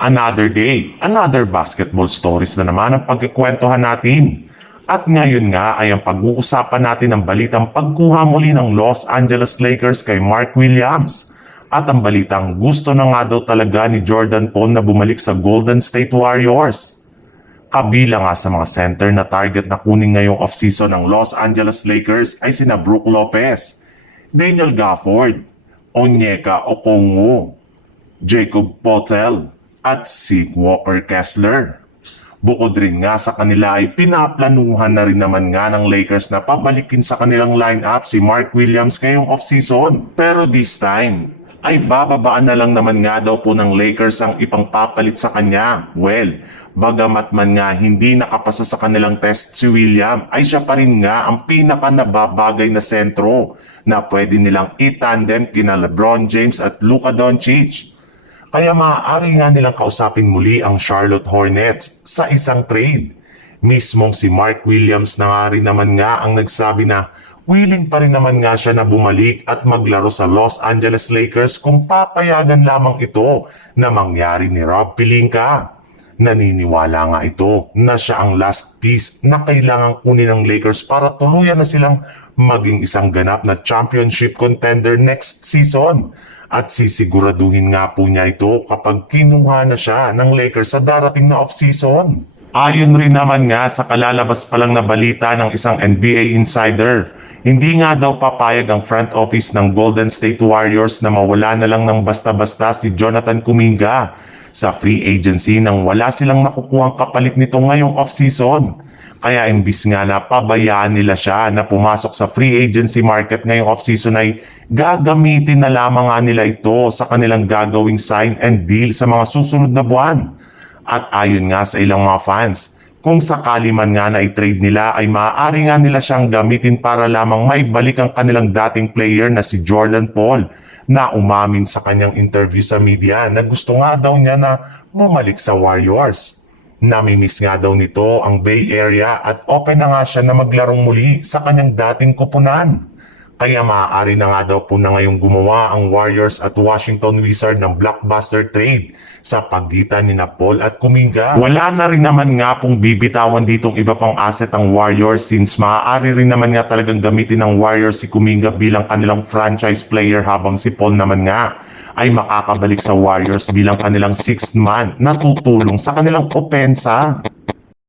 Another day, another basketball stories na naman ang pagkikwentuhan natin. At ngayon nga ay ang pag-uusapan natin ang balitang pagkuha muli ng Los Angeles Lakers kay Mark Williams. At ang balitang gusto na nga daw talaga ni Jordan Poole na bumalik sa Golden State Warriors. Kabila nga sa mga center na target na kunin ngayong offseason ng Los Angeles Lakers ay sina Brook Lopez, Daniel Gafford, Onyeka Okongwu, Jacob Poeltl, at si Walker Kessler. Bukod rin nga sa kanila ay pinaplanuhan na rin naman nga ng Lakers na pabalikin sa kanilang lineup si Mark Williams ngayong offseason. Pero this time ay bababaan na lang naman nga daw po ng Lakers ang ipangpapalit sa kanya. Well, bagamat man nga hindi nakapasa sa kanilang test si William, ay siya pa rin nga ang pinaka nababagay na sentro na pwede nilang itandem kina LeBron James at Luka Doncic. Kaya maaari nga nilang kausapin muli ang Charlotte Hornets sa isang trade. Mismong si Mark Williams na nga rin naman nga ang nagsabi na willing pa rin naman nga siya na bumalik at maglaro sa Los Angeles Lakers kung papayagan lamang ito na mangyari ni Rob Pelinka. Naniniwala nga ito na siya ang last piece na kailangang kunin ng Lakers para tuluyan na silang maging isang ganap na championship contender next season. At sisiguraduhin nga po niya ito kapag kinuha na siya ng Lakers sa darating na off-season. Ayon rin naman nga sa kalalabas pa lang na balita ng isang NBA insider, hindi nga daw papayag ang front office ng Golden State Warriors na mawala na lang ng basta-basta si Jonathan Kuminga sa free agency nang wala silang nakukuhang kapalit nito ngayong off-season. Kaya imbis nga na pabayaan nila siya na pumasok sa free agency market ngayong off-season ay gagamitin na lamang nga nila ito sa kanilang gagawing sign and deal sa mga susunod na buwan. At ayon nga sa ilang mga fans, kung sakali man nga na i-trade nila ay maaari nga nila siyang gamitin para lamang maibalik ang kanilang dating player na si Jordan Poole na umamin sa kanyang interview sa media na gusto nga daw niya na bumalik sa Warriors. Namimiss nga daw nito ang Bay Area at open na nga siya na maglarong muli sa kanyang dating kupunan. Kaya maaari na nga daw po na ngayong gumawa ang Warriors at Washington Wizards ng blockbuster trade sa pagitan ni Paul at Kuminga. Wala na rin naman nga pong bibitawan ditong iba pang asset ang Warriors since maaari rin naman nga talagang gamitin ng Warriors si Kuminga bilang kanilang franchise player habang si Paul naman nga ay makakabalik sa Warriors bilang kanilang sixth man na tutulong sa kanilang opensa.